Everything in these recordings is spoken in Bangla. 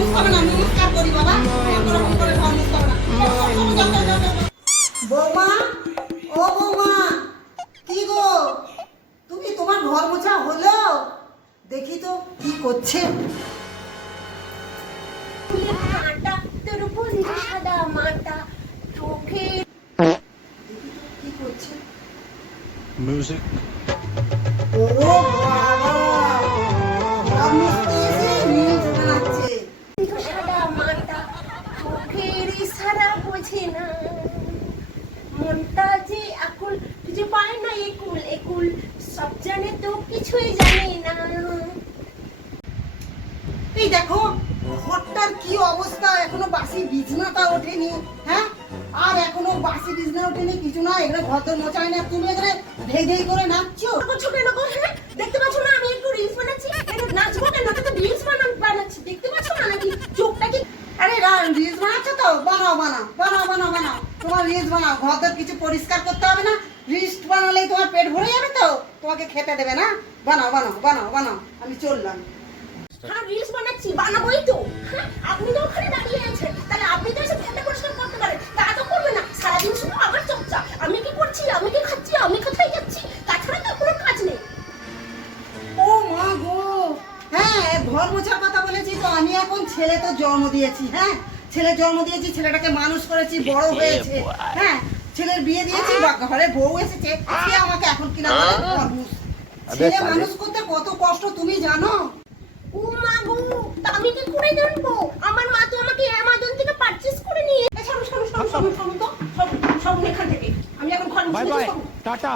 মুছতে হবে না, নমস্কার করি বাবা। ওরকম করে ঘর মুছতে হবে না। বৌমা, ও বৌমা, কি গো, তুমি তোমার ঘর মোছা হলো? দেখি তো কি করছে। তোর বন্ধু সাদা মাটা চোখে কি করছে? Music. ও বাবা, ঘর মুছতে এসে রিলস বানাচ্ছে। সাদা মাটা চোখের ইশারা বোঝে না, মনটা যে আকুল কিছু পায় না, একুল একুল সব জানে তো কিছুই জানে না। এই দেখো ঘরটার কি অবস্থা, এখনো বাসি বিছনাটা ওঠেনি। হ্যাঁ, আর এখনো বাসি বিছনা ওঠেনি, কিছু না। এখানে ঘর তো মোছায় না, তুমি এখানে ঢেই ঢেই করে নাচছো। করছো কেন গো? হ্যাঁ, দেখতে পাচ্ছ না আমি একটু রিলস বানাচ্ছি? নাচবো কেন? তো রিলস বানাচ্ছি, দেখতে পাচ্ছ না নাকি? চোখটা কি আরে রিলস বানাচ্ছো তো, বানাও বানাও বানাও বানাও বানাও, তোমার রিলস বানাও। ঘর তো কিছু পরিষ্কার করতে হবে না, রিলস বানালেই তোমার পেট ভরে যাবে, তো তোমাকে খেতে দেবে না। বানাও বানাও বানাও বানাও, আমি চললাম। হ্যাঁ রিলস বানাচ্ছি, বানাবোই তো। হ্যাঁ, আপনি তো ওখানে দাঁড়িয়ে আছেন, তাহলে আপনি তো এসে ঘরটা পরিষ্কার করতে পারেন। তা তো করবে না, সারাদিন শুধু আমার চর্চা। আমি কি করছি, আমি কি খাচ্ছি, আমি কোথায় যাচ্ছি, তাছাড়া তো কোনো কাজ নেই। ও মা গো, হ্যাঁ ঘর মোছার কথা বলেছি তো, আমি এখন ছেলে তো জন্ম দিয়েছি। হ্যাঁ, ছেলে জন্ম দিয়েছি, ছেলেটাকে মানুষ করেছি, বড় হয়েছে। হ্যাঁ, ছেলের বিয়ে দিয়েছি, বা ঘরে বউ এসেছে, সে আমাকে এখন কিনা বলে ঘর মুছ। ছেলে মানুষ করতে কত কষ্ট তুমি জানো? ও মা গো, তা আমি কি করে জানবো? আমার মা তো আমাকে অ্যামাজন থেকে পারচেজ করে নিয়ে। সরু সরু সরু সরু সরু তো, সরু সরু এখান থেকে। আমি এখন ঘর Bye মুছতে bye. সরু। Tata.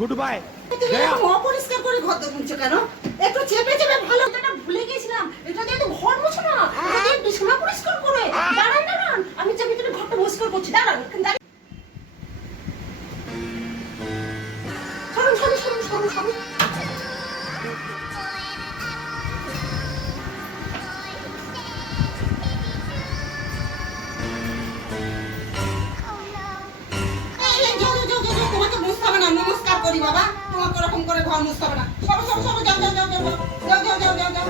Goodbye. তুমি এরকম অপরিষ্কার করে ঘর মুছছো কেন? একটু চেপে চেপে ভালো। এটা ভুলে গেছিলাম, এটা দিয়ে তো ঘর মোছো না, এটা দিয়ে বিছানা পরিষ্কার করে। দাঁড়ান দাঁড়ান, আমি যে ভিতরে ঘরটা পরিষ্কার করছি, দাঁড়ান এখানে দাঁড়ান। সরু সরু সরু সরু সরু। এই যাও যাও যাও যাও, তোমাকে মুছতে হবে না, নমস্কার করি বাবা। তোমাকে ওরকম করে ঘর মুছতে হবে না। সরু সরু সরু, যাও যাও যাও যাও যাও যাও যাও যাও যাও।